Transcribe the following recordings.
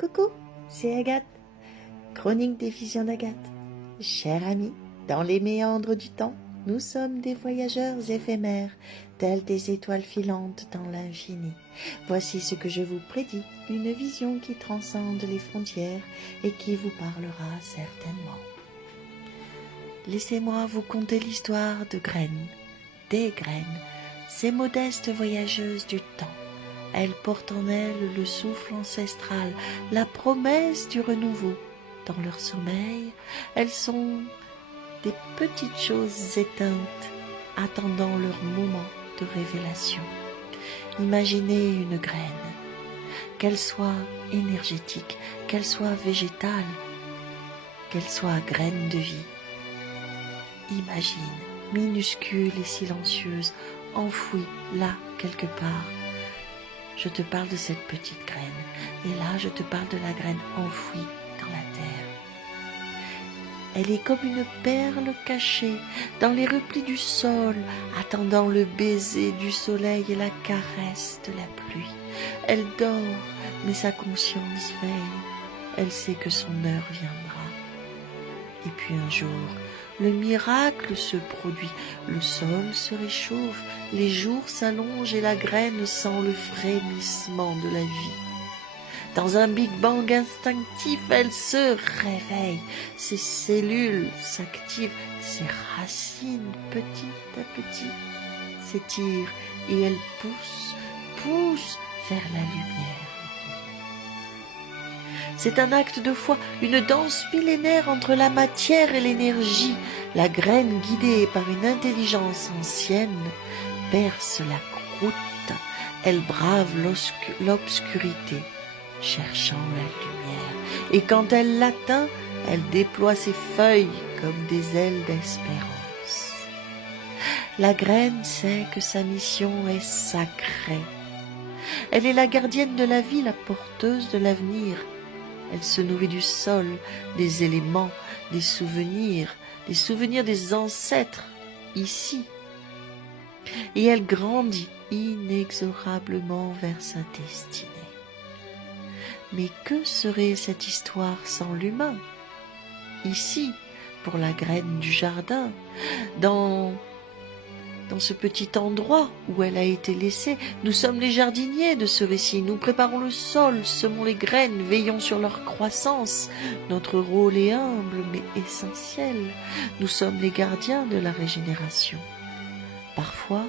Coucou, c'est Agathe, chronique des visions d'Agathe. Chers amis, dans les méandres du temps, nous sommes des voyageurs éphémères, tels des étoiles filantes dans l'infini. Voici ce que je vous prédis, une vision qui transcende les frontières et qui vous parlera certainement. Laissez-moi vous conter l'histoire de Graines, des Graines, ces modestes voyageuses du temps. Elles portent en elles le souffle ancestral, la promesse du renouveau. Dans leur sommeil, elles sont des petites choses éteintes, attendant leur moment de révélation. Imaginez une graine, qu'elle soit énergétique, qu'elle soit végétale, qu'elle soit graine de vie. Imagine, minuscule et silencieuse, enfouie là quelque part. Je te parle de cette petite graine, et là je te parle de la graine enfouie dans la terre. Elle est comme une perle cachée dans les replis du sol, attendant le baiser du soleil et la caresse de la pluie. Elle dort, mais sa conscience veille. Elle sait que son heure viendra. Et puis un jour, le miracle se produit, le sol se réchauffe, les jours s'allongent et la graine sent le frémissement de la vie. Dans un Big Bang instinctif, elle se réveille, ses cellules s'activent, ses racines petit à petit s'étirent et elle pousse vers la lumière. C'est un acte de foi, une danse millénaire entre la matière et l'énergie. La graine, guidée par une intelligence ancienne, perce la croûte. Elle brave l'obscurité, cherchant la lumière. Et quand elle l'atteint, elle déploie ses feuilles comme des ailes d'espérance. La graine sait que sa mission est sacrée. Elle est la gardienne de la vie, la porteuse de l'avenir. Elle se nourrit du sol, des éléments, des souvenirs des ancêtres, ici. Et elle grandit inexorablement vers sa destinée. Mais que serait cette histoire sans l'humain? Ici, pour la graine du jardin, dans ce petit endroit où elle a été laissée, nous sommes les jardiniers de ce récit. Nous préparons le sol, semons les graines, veillons sur leur croissance. Notre rôle est humble mais essentiel. Nous sommes les gardiens de la régénération. Parfois,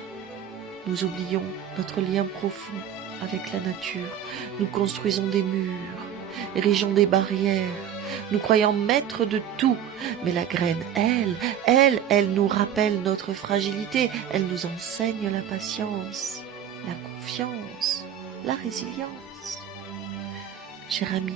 nous oublions notre lien profond avec la nature. Nous construisons des murs, érigeons des barrières. Nous croyons maîtres de tout, mais la graine, elle nous rappelle notre fragilité, elle nous enseigne la patience, la confiance, la résilience. Cher ami,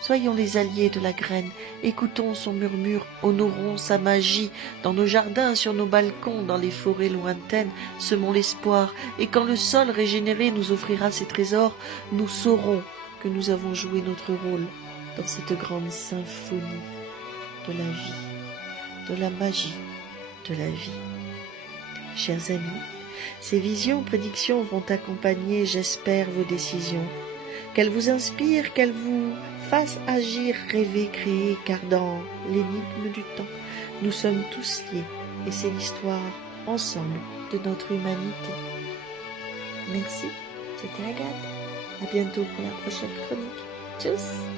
soyons les alliés de la graine, écoutons son murmure, honorons sa magie, dans nos jardins, sur nos balcons, dans les forêts lointaines, semons l'espoir, et quand le sol régénéré nous offrira ses trésors, nous saurons que nous avons joué notre rôle dans cette grande symphonie de la vie, de la magie de la vie. Chers amis, ces visions, prédictions vont accompagner, j'espère, vos décisions. Qu'elles vous inspirent, qu'elles vous fassent agir, rêver, créer, car dans l'énigme du temps, nous sommes tous liés et c'est l'histoire ensemble de notre humanité. Merci, c'était Agathe. À bientôt pour la prochaine chronique. Tchuss!